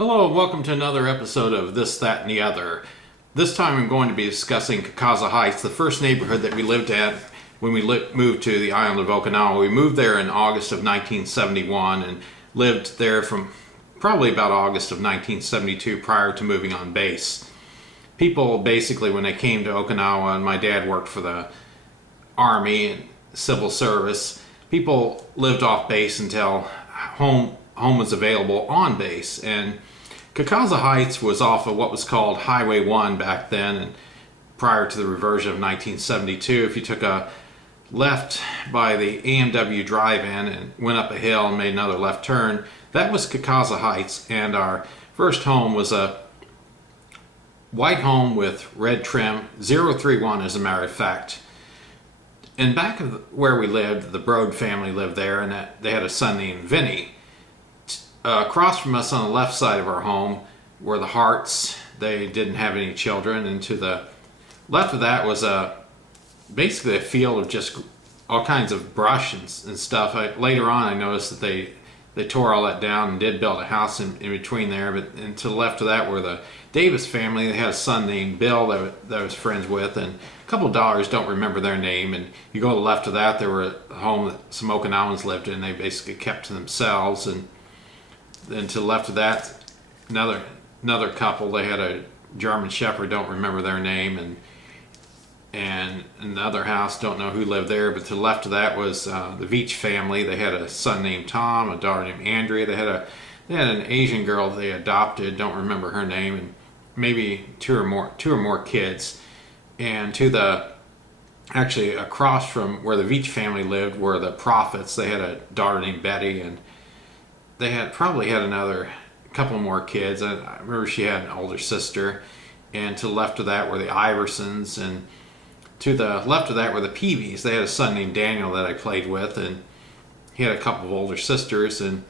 Hello and welcome to another episode of This, That, and the Other. This time I'm going to be discussing Kakazu Heights, the first neighborhood that we lived at when we moved to the island of Okinawa. We moved there in August of 1971 and lived there from probably about August of 1972 prior to moving on base. People basically, when they came to Okinawa, and my dad worked for the Army and Civil Service, people lived off base until home was available on base. And Kakazu Heights was off of what was called Highway 1 back then, and prior to the reversion of 1972. If you took a left by the AMW drive-in and went up a hill and made another left turn, that was Kakazu Heights. And our first home was a white home with red trim, 031 as a matter of fact. And back of where we lived, the Broad family lived there, and they had a son named Vinny. Across from us on the left side of our home were the Harts. They didn't have any children, and to the left of that was basically a field of just all kinds of brush and stuff. Later on I noticed that they tore all that down and did build a house in between there. And to the left of that were the Davis family. They had a son named Bill that I was friends with, and a couple of dollars, don't remember their name. And you go to the left of that, there were a home that some Okinawans lived in. They basically kept to themselves. And then to the left of that, another couple. They had a German Shepherd, don't remember their name, and another house, don't know who lived there. But to the left of that was the Veach family. They had a son named Tom, a daughter named Andrea. They had an Asian girl they adopted, don't remember her name, and maybe two or more kids. And actually across from where the Veach family lived were the Prophets. They had a daughter named Betty, and they probably had another couple more kids. I remember she had an older sister. And to the left of that were the Iversons, and to the left of that were the Peavies. They had a son named Daniel that I played with, and he had a couple of older sisters. And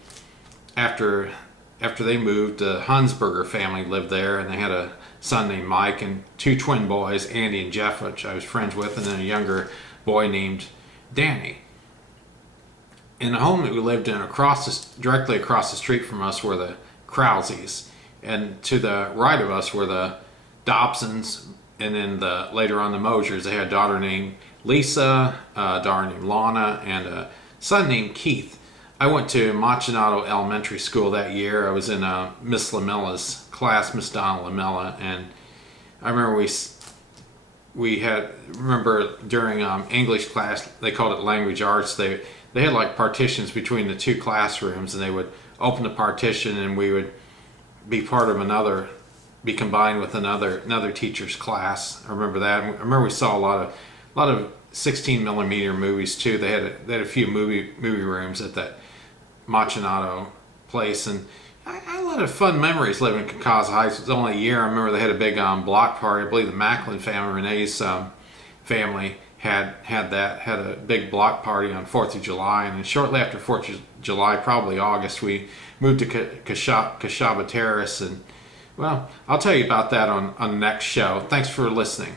after they moved, the Hunsberger family lived there, and they had a son named Mike and two twin boys, Andy and Jeff, which I was friends with, and then a younger boy named Danny. In the home that we lived in, directly across the street from us were the Krauses, and to the right of us were the Dobsons, and then later on the Mosers. They had a daughter named Lisa, a daughter named Lana, and a son named Keith. I went to Machinado Elementary School that year. I was in Miss Lamella's class, Miss Donna Lamella, and I remember remember during English class, they called it language arts. They had like partitions between the two classrooms, and they would open the partition and we would be be combined with another teacher's class. I remember that. I remember we saw a lot of 16 millimeter movies too. They had a few movie rooms at that Machinado place, and I had a lot of fun memories living in Kakazu Heights. It was only a year. I remember they had a big block party. I believe the Macklin family, Renee's family, had a big block party on 4th of July, and then shortly after 4th of July, probably August, we moved to Kashaba Terrace, and well, I'll tell you about that on the next show. Thanks for listening.